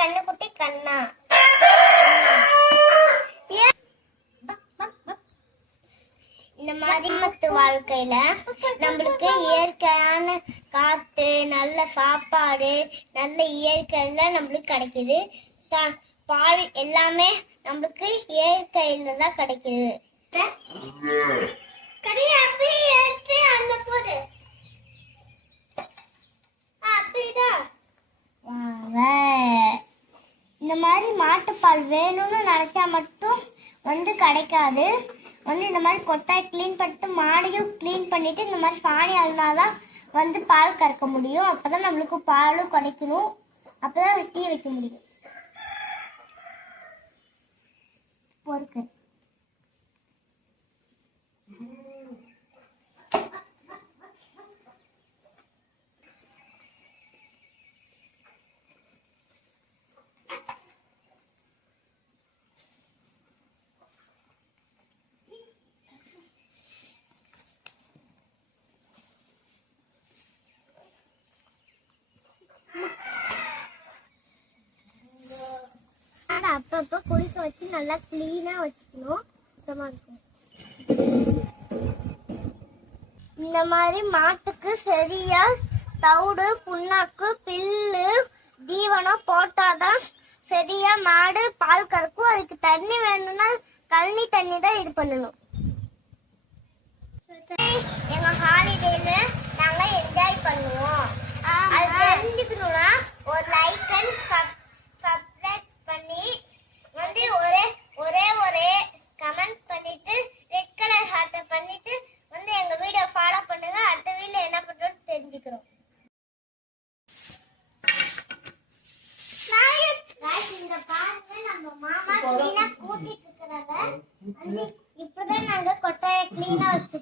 கண்ணுக்குட்டி கண்ணா. இந்த மாதிரி வாழ்க்கையில நம்மளுக்கு இயற்கையான காத்து, நல்ல சாப்பாடு, நல்ல இயற்கையில நம்மளுக்கு கிடைக்குது. பால் எல்லாமே நம்மளுக்கு இயற்கையில தான் கிடைக்குது. இந்த மாதிரி மாட்டுப்பால் வேணும்னு நினைச்சா மட்டும் கிடைக்காது. இந்த மாதிரி கொட்டாய் கிளீன் பண்ணிட்டு மாடையும் கிளீன் பண்ணிட்டு இந்த மாதிரி சாணி அழுனாதான் பால் கறக்க முடியும். அப்பதான் நம்மளுக்கு பாலும் கிடைக்கணும். அப்பதான் டீ வைக்க முடியும். பொறுக்கு அப்பப்ப குளிக்க வச்சு நல்லா கிளீனா வச்சுக்கணும். சுத்தமா இருக்கும். இந்த மாதிரி மாட்டுக்கு சரியா தவிடு, புண்ணாக்கு, பில்லு, தீவனம் போட்டாதான் சரியா மாடு பால் கறக்கும். அதுக்கு தண்ணி வேணும்னா கழனி தண்ணி தான் இது பண்ணணும். எங்க ஹாலிடேல நாங்க என்ஜாய் பண்ணுவோம். அது தெரிஞ்சுக்கணும்னா ஒரு லைக் அண்ட் சப்ஸ்கிரைப் பண்ணி ஒரே கமெண்ட் பண்ணிட்டு ரெட் கலர் ஹார்ட் பண்ணிட்டு எங்க வீடியோ ஃபாலோ பண்ணுங்க. அடுத்த வீடியோல என்ன பண்றோம்னு தெரிஞ்சுக்கிறோம். இங்க பாருங்க, நம்ம மாமா கிளீனா கூட்டிட்டு இருக்கிறாங்க. இப்பதான் நாங்க கொட்டையை கிளீனா வச்சு